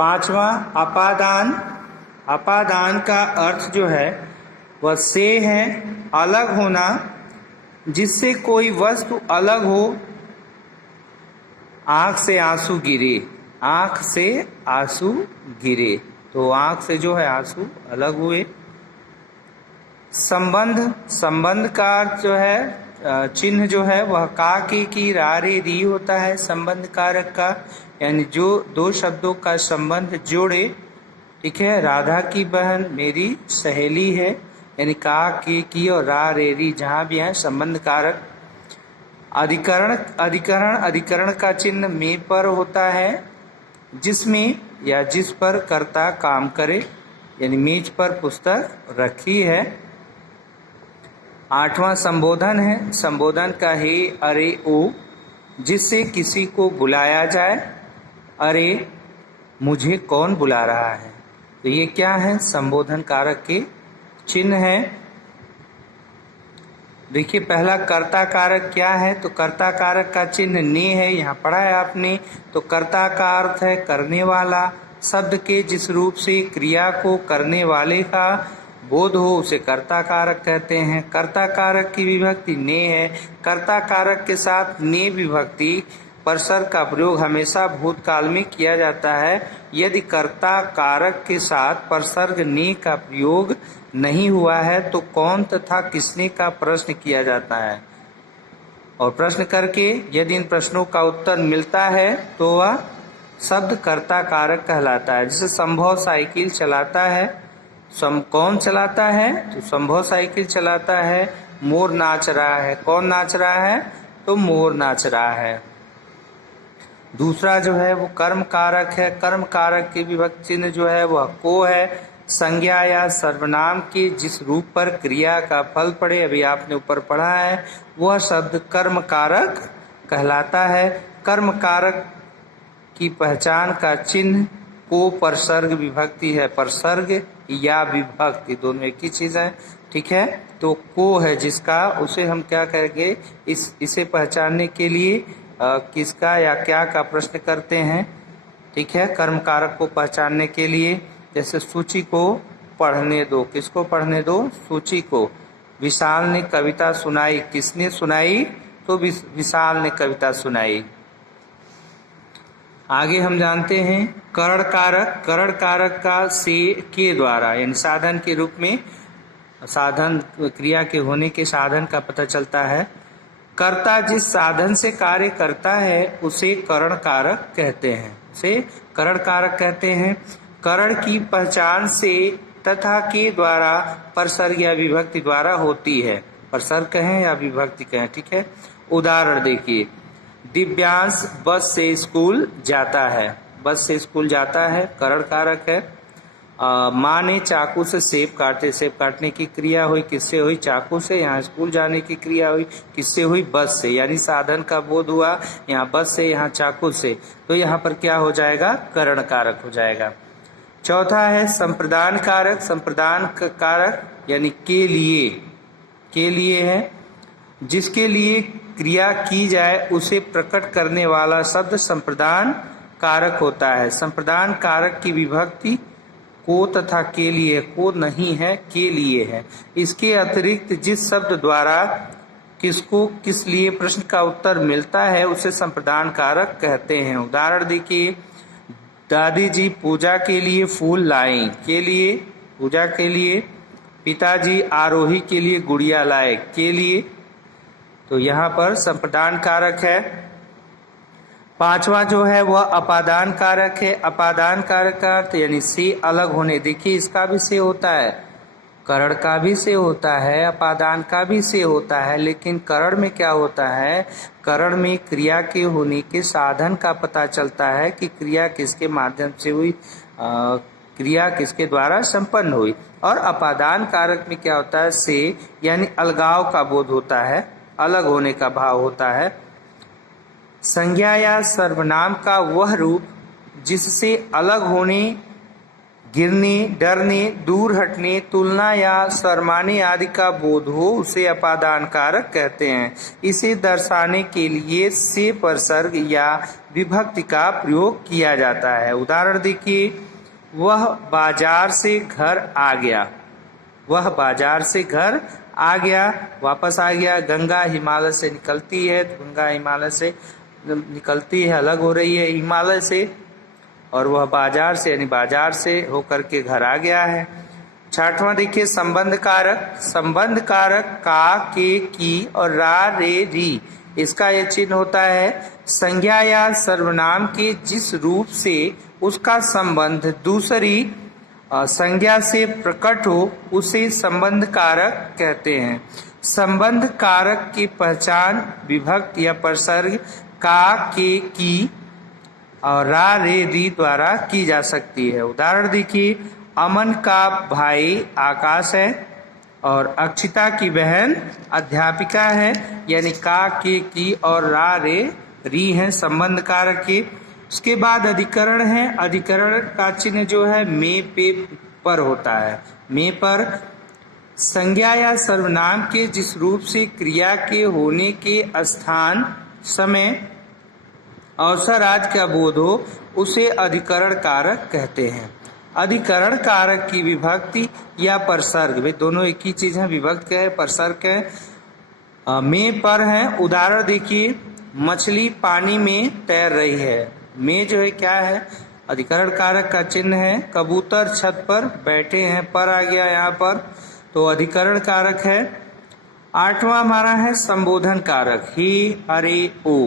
पांचवा अपादान। अपादान का अर्थ जो है वह से है अलग होना, जिससे कोई वस्तु अलग हो। आंख से आंसू गिरे, आंख से आंसू गिरे, तो आंख से जो है आंसू अलग हुए। संबंध, संबंध का अर्थ जो है चिन्ह जो है वह का की रा रे री होता है संबंध कारक का, यानी जो दो शब्दों का संबंध जोड़े। ठीक है, राधा की बहन मेरी सहेली है, यानी का की और रा रे री जहाँ भी है संबंध कारक। अधिकरण, अधिकरण, अधिकरण का चिन्ह में पर होता है, जिसमें या जिस पर कर्ता काम करे, यानी मेज पर पुस्तक रखी है। आठवां संबोधन है। संबोधन का हे अरे ओ, जिससे किसी को बुलाया जाए। अरे मुझे कौन बुला रहा है, तो ये क्या है, संबोधन कारक के चिन्ह है। देखिए पहला कर्ता कारक क्या है, तो कर्ता कारक का चिन्ह ने है, यहाँ पढ़ा है आपने। तो कर्ता का अर्थ है करने वाला। शब्द के जिस रूप से क्रिया को करने वाले का बोध हो उसे कर्ता कारक कहते हैं। कर्ता कारक की विभक्ति ने है। कर्ता कारक के साथ ने विभक्ति परसर्ग का प्रयोग हमेशा भूतकाल में किया जाता है। यदि कर्ता कारक के साथ परसर्ग ने का प्रयोग नहीं हुआ है तो कौन तथा किसने का प्रश्न किया जाता है, और प्रश्न करके यदि इन प्रश्नों का उत्तर मिलता है तो वह शब्द कर्ता कारक कहलाता है। जैसे संभव साइकिल चलाता है, कौन चलाता है, तो संभव साइकिल चलाता है। मोर नाच रहा है, कौन नाच रहा है, तो मोर नाच रहा है। दूसरा जो है वो कर्म कारक है। कर्म कारक की विभक्ति चिन्ह जो है वह को है। संज्ञा या सर्वनाम के जिस रूप पर क्रिया का फल पड़े, अभी आपने ऊपर पढ़ा है, वह शब्द कर्म कारक कहलाता है। कर्म कारक की पहचान का चिन्ह को परसर्ग विभक्ति है। परसर्ग या विभक्ति दोनों एक ही चीज है। ठीक है, तो को है जिसका, उसे हम क्या करेंगे, इसे पहचानने के लिए किसका या क्या का प्रश्न करते हैं। ठीक है, कर्म कारक को पहचानने के लिए, जैसे सूची को पढ़ने दो, किसको पढ़ने दो, सूची को। विशाल ने कविता सुनाई, किसने सुनाई, तो विशाल ने कविता सुनाई। आगे हम जानते हैं करण कारक। करण कारक का से के द्वारा, यानी साधन के रूप में, साधन क्रिया के होने के साधन का पता चलता है। कर्ता जिस साधन से कार्य करता है उसे करण कारक कहते हैं, उसे करण कारक कहते हैं। करण की पहचान से तथा के द्वारा परसर्ग या विभक्ति द्वारा होती है। परसर्ग कहें या विभक्ति कहें। ठीक है, उदाहरण देखिए, दिव्यांश बस से स्कूल जाता है, बस से स्कूल जाता है, करण कारक है। माँ ने चाकू से सेब काटे, सेब काटने की क्रिया हुई, किससे हुई, चाकू से। यहाँ स्कूल जाने की क्रिया हुई, किससे हुई, बस से, यानी साधन का बोध हुआ, यहाँ बस से, यहाँ चाकू से, तो यहाँ पर क्या हो जाएगा, करण कारक हो जाएगा। चौथा है संप्रदान कारक। संप्रदान कारक यानी के लिए है, जिसके लिए क्रिया की जाए उसे प्रकट करने वाला शब्द संप्रदान कारक होता है। संप्रदान कारक की विभक्ति को तथा के लिए, को नहीं है, के लिए है। इसके अतिरिक्त जिस शब्द द्वारा किसको किस लिए प्रश्न का उत्तर मिलता है उसे संप्रदान कारक कहते हैं। उदाहरण देखिए, दादी जी पूजा के लिए फूल लाए, के लिए, पूजा के लिए। पिताजी आरोही के लिए गुड़िया लाए, के लिए, तो यहाँ पर संप्रदान कारक है। पांचवा जो है वह अपादान कारक है। अपादान कारक का अर्थ यानी से अलग होने। देखिए इसका भी से होता है, करण का भी से होता है, अपादान का भी से होता है, लेकिन करण में क्या होता है, करण में क्रिया के होने के साधन का पता चलता है कि क्रिया किसके माध्यम से हुई, क्रिया किसके द्वारा संपन्न हुई। और अपादान कारक में क्या होता है, से यानी अलगाव का बोध होता है, अलग होने का भाव होता है। संज्ञा या सर्वनाम का वह रूप जिससे अलग होने गिरने, डरने, दूर हटने, तुलना या शर्माने आदि का बोध हो उसे अपादान कारक कहते हैं। इसे दर्शाने के लिए से परसर्ग या विभक्ति का प्रयोग किया जाता है। उदाहरण देखिए, वह बाजार से घर आ गया। वह बाजार से घर आ गया, वापस आ गया। गंगा हिमालय से निकलती है, तो गंगा हिमालय से निकलती है, अलग हो रही है हिमालय से, और वह बाजार से यानी बाजार से होकर के घर आ गया है। 6वां देखिए, संबंध कारक। संबंध कारक का, के, की और रा, रे, री, इसका यह चिन्ह होता है संज्ञा या सर्वनाम के जिस रूप से उसका संबंध दूसरी संज्ञा से प्रकट हो उसे संबंध कारक कहते हैं। संबंध कारक की पहचान विभक्ति या परसर्ग का, के, की और रा, रे, री द्वारा की जा सकती है। उदाहरण देखिए, अमन का भाई आकाश है और अक्षिता की बहन अध्यापिका है, यानी का, के, की और रा, रे, री हैं संबंध कारक के। उसके बाद अधिकरण है। अधिकरण का चिन्ह जो है में, पे, पर होता है। में पर संज्ञा या सर्वनाम के जिस रूप से क्रिया के होने के स्थान, समय, अवसर आदि का बोध हो उसे अधिकरण कारक कहते हैं। अधिकरण कारक की विभक्ति या परसर्ग, वे दोनों एक ही चीज है, विभक्ति है परसर्ग है, में पर है। उदाहरण देखिए, मछली पानी में तैर रही है। में जो है क्या है, अधिकरण कारक का चिन्ह है। कबूतर छत पर बैठे हैं, पर आ गया यहाँ पर, तो अधिकरण कारक है। 8वां हमारा है संबोधन कारक। हे, अरे, ओ।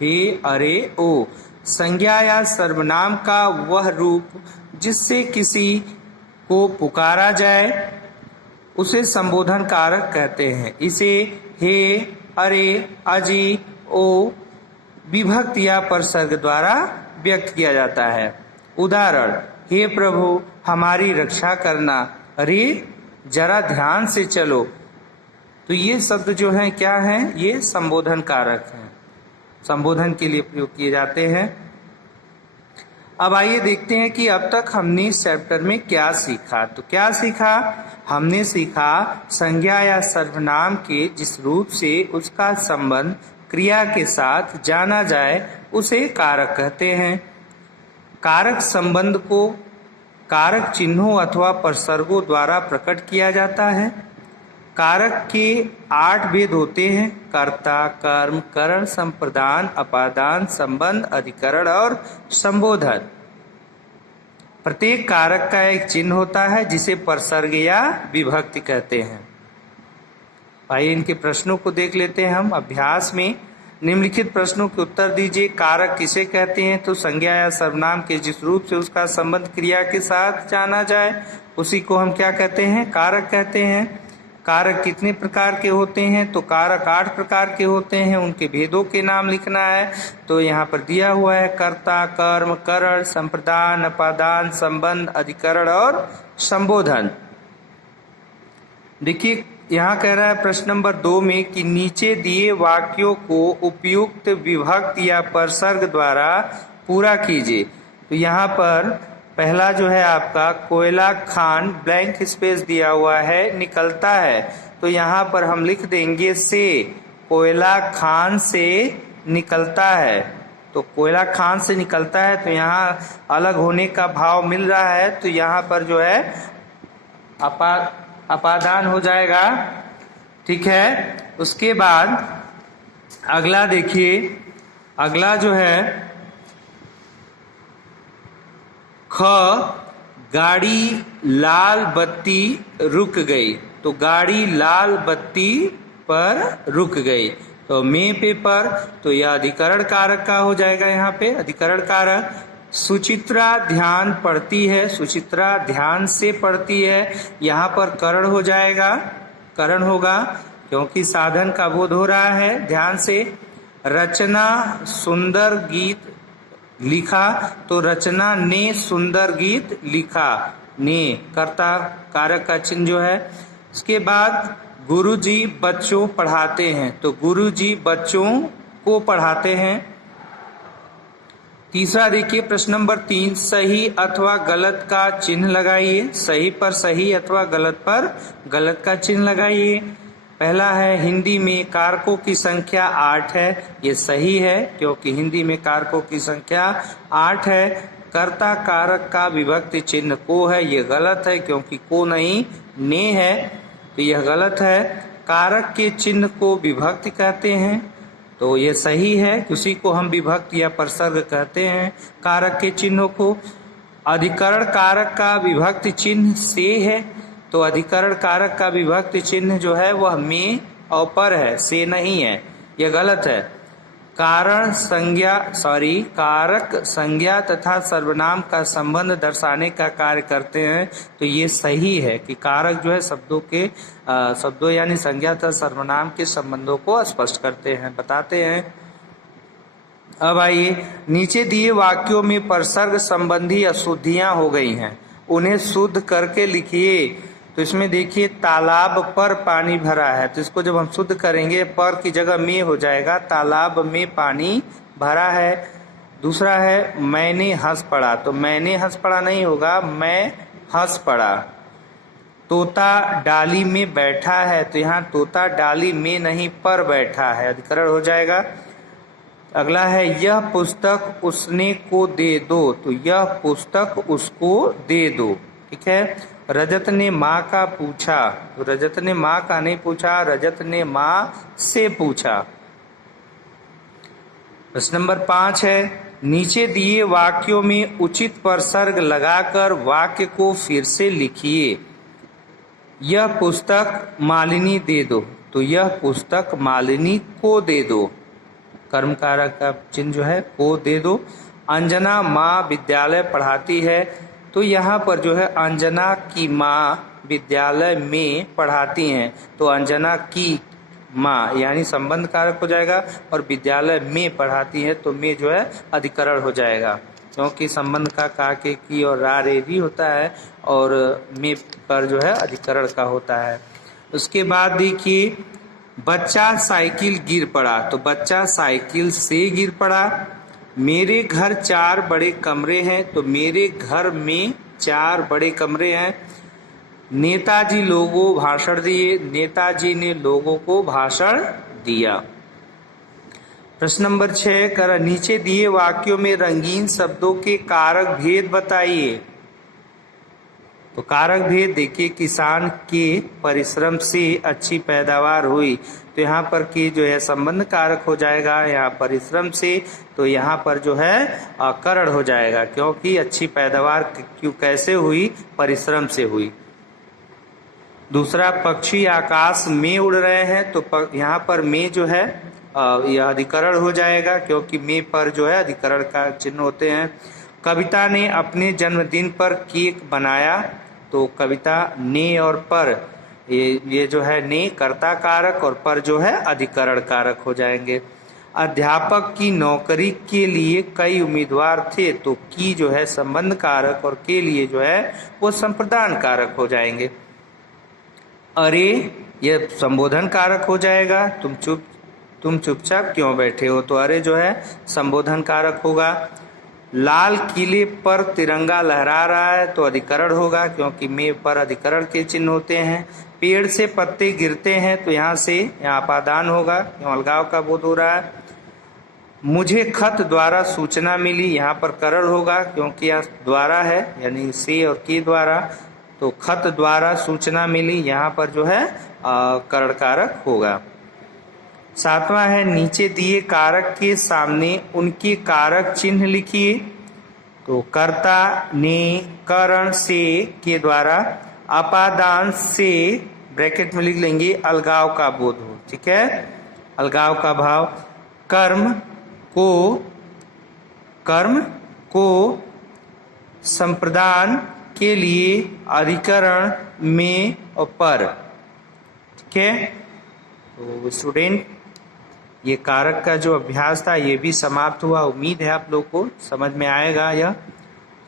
हे, अरे, ओ संज्ञा या सर्वनाम का वह रूप जिससे किसी को पुकारा जाए उसे संबोधन कारक कहते हैं। इसे हे, अरे, अजी, ओ विभक्ति या परसर्ग द्वारा व्यक्त किया जाता है। उदाहरण, हे प्रभु हमारी रक्षा करना, अरे जरा ध्यान से चलो। तो ये शब्द जो है क्या है, ये संबोधन कारक हैं, संबोधन के लिए प्रयोग किए जाते हैं। अब आइए देखते हैं कि अब तक हमने इस चैप्टर में क्या सीखा। तो क्या सीखा, हमने सीखा संज्ञा या सर्वनाम के जिस रूप से उसका संबंध क्रिया के साथ जाना जाए उसे कारक कहते हैं। कारक संबंध को कारक चिन्हों अथवा परसर्गों द्वारा प्रकट किया जाता है। कारक के 8 भेद होते हैं: कर्ता, कर्म, करण, संप्रदान, अपादान, संबंध, अधिकरण और संबोधन। प्रत्येक कारक का एक चिन्ह होता है जिसे परसर्ग या विभक्ति कहते हैं। आइए इनके प्रश्नों को देख लेते हैं हम। अभ्यास में निम्नलिखित प्रश्नों के उत्तर दीजिए। कारक किसे कहते हैं? तो संज्ञा या सर्वनाम के जिस रूप से उसका संबंध क्रिया के साथ जाना जाए उसी को हम क्या कहते हैं? कारक कहते हैं। कारक कितने प्रकार के होते हैं? तो कारक 8 प्रकार के होते हैं। उनके भेदों के नाम लिखना है तो यहाँ पर दिया हुआ है: कर्ता, कर्म, करण, संप्रदान, अपादान, संबंध, अधिकरण और संबोधन। देखिए यहाँ कह रहा है प्रश्न नंबर 2 में कि नीचे दिए वाक्यों को उपयुक्त विभक्ति या परसर्ग द्वारा पूरा कीजिए। तो यहाँ पर पहला जो है आपका कोयला खान ब्लैंक स्पेस दिया हुआ है, निकलता है। तो यहाँ पर हम लिख देंगे से, कोयला खान से निकलता है। तो कोयला खान से निकलता है तो यहाँ अलग होने का भाव मिल रहा है, तो यहाँ पर जो है अपादान हो जाएगा। ठीक है। उसके बाद अगला देखिए, अगला जो है ख, गाड़ी लाल बत्ती रुक गई। तो गाड़ी लाल बत्ती पर रुक गई। तो में पे पर, तो यह अधिकरण कारक का हो जाएगा। यहाँ पे अधिकरण कारक। सुचित्रा ध्यान पढ़ती है, सुचित्रा ध्यान से पढ़ती है, यहाँ पर करण हो जाएगा, करण होगा क्योंकि साधन का बोध हो रहा है ध्यान से। रचना सुंदर गीत लिखा, तो रचना ने सुंदर गीत लिखा, ने कर्ता कारक का चिन्ह जो है। उसके बाद गुरुजी बच्चों पढ़ाते हैं, तो गुरुजी बच्चों को पढ़ाते हैं। तीसरा देखिए प्रश्न नंबर 3, सही अथवा गलत का चिन्ह लगाइए। सही पर सही अथवा गलत पर गलत का चिन्ह लगाइए। पहला है हिंदी में कारकों की संख्या 8 है, ये सही है क्योंकि हिंदी में कारकों की संख्या 8 है। कर्ता कारक का विभक्ति चिन्ह को है, ये गलत है क्योंकि को नहीं ने है, तो यह गलत है। कारक के चिन्ह को विभक्ति कहते हैं, तो ये सही है, उसी को हम विभक्ति या परसर्ग कहते हैं कारक के चिन्हों को। अधिकरण कारक का विभक्ति चिन्ह से है, तो अधिकरण कारक का विभक्ति चिन्ह जो है वह में और पर है, से नहीं है, यह गलत है। कारक संज्ञा तथा सर्वनाम का संबंध दर्शाने का कार्य करते हैं, तो ये सही है कि कारक जो है शब्दों यानी संज्ञा तथा सर्वनाम के संबंधों को स्पष्ट करते हैं, बताते हैं। अब आइए, नीचे दिए वाक्यों में परसर्ग संबंधी अशुद्धियां हो गई हैं, उन्हें शुद्ध करके लिखिए। तो इसमें देखिए तालाब पर पानी भरा है, तो इसको जब हम शुद्ध करेंगे पर की जगह में हो जाएगा, तालाब में पानी भरा है। दूसरा है मैंने हंस पड़ा, तो मैंने हंस पड़ा नहीं होगा, मैं हंस पड़ा। तोता डाली में बैठा है, तो यहाँ तोता डाली में नहीं पर बैठा है, अधिकरण हो जाएगा। अगला है यह पुस्तक उसने को दे दो, तो यह पुस्तक उसको दे दो, ठीक है। रजत ने माँ का पूछा, तो रजत ने माँ का नहीं पूछा, रजत ने माँ से पूछा। प्रश्न नंबर 5 है, नीचे दिए वाक्यों में उचित परसर्ग लगाकर वाक्य को फिर से लिखिए। यह पुस्तक मालिनी दे दो, तो यह पुस्तक मालिनी को दे दो, कर्म कारक का चिन्ह जो है को दे दो। अंजना माँ विद्यालय पढ़ाती है, तो यहाँ पर जो है अंजना की माँ विद्यालय में पढ़ाती हैं, तो अंजना की माँ यानी संबंध कारक हो जाएगा, और विद्यालय में पढ़ाती है तो में जो है अधिकरण हो जाएगा, क्योंकि संबंध का के की और रा रे भी होता है और में पर जो है अधिकरण का होता है। उसके बाद देखिए बच्चा साइकिल गिर पड़ा, तो बच्चा साइकिल से गिर पड़ा। मेरे घर 4 बड़े कमरे हैं, तो मेरे घर में 4 बड़े कमरे हैं। नेताजी लोगों भाषण दिए, नेताजी ने लोगों को भाषण दिया। प्रश्न नंबर 6 कर नीचे दिए वाक्यों में रंगीन शब्दों के कारक भेद बताइए। तो कारक भेद देखिए, किसान के परिश्रम से अच्छी पैदावार हुई, तो यहाँ पर की जो है संबंध कारक हो जाएगा, यहाँ परिश्रम से, तो यहाँ पर जो है करण हो जाएगा, क्योंकि अच्छी पैदावार क्यों कैसे हुई, परिश्रम से हुई। दूसरा पक्षी आकाश में उड़ रहे हैं, तो यहाँ पर में जो है यह अधिकरण हो जाएगा, क्योंकि में पर जो है अधिकरण का चिन्ह होते हैं। कविता ने अपने जन्मदिन पर केक बनाया, तो कविता ने और पर ये जो है ने कर्ता कारक और पर जो है अधिकरण कारक हो जाएंगे। अध्यापक की नौकरी के लिए कई उम्मीदवार थे, तो की जो है संबंध कारक और के लिए जो है वो संप्रदान कारक हो जाएंगे। अरे ये संबोधन कारक हो जाएगा, तुम चुपचाप क्यों बैठे हो, तो अरे जो है संबोधन कारक होगा। लाल किले पर तिरंगा लहरा रहा है, तो अधिकरण होगा, क्योंकि में पर अधिकरण के चिन्ह होते हैं। पेड़ से पत्ते गिरते हैं, तो यहाँ अपादान होगा, क्यों अलगाव का बोध हो रहा है। मुझे खत द्वारा सूचना मिली, यहाँ पर करण होगा, क्योंकि यहाँ द्वारा है यानी से और के द्वारा, तो खत द्वारा सूचना मिली, यहाँ पर जो है करण कारक होगा। 7वां है नीचे दिए कारक के सामने उनके कारक चिन्ह लिखिए। तो कर्ता ने करण से के द्वारा, अपादान से ब्रैकेट में लिख लेंगे अलगाव का बोध हो, ठीक है, अलगाव का भाव। कर्म को संप्रदान के लिए अधिकरण में और पर, ठीक है। तो स्टूडेंट ये कारक का जो अभ्यास था ये भी समाप्त हुआ, उम्मीद है आप लोग को समझ में आएगा यह।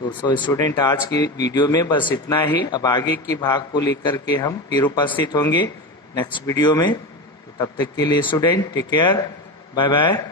तो स्टूडेंट आज की वीडियो में बस इतना ही, अब आगे के भाग को लेकर के हम फिर उपस्थित होंगे नेक्स्ट वीडियो में। तो तब तक के लिए student take care, bye bye.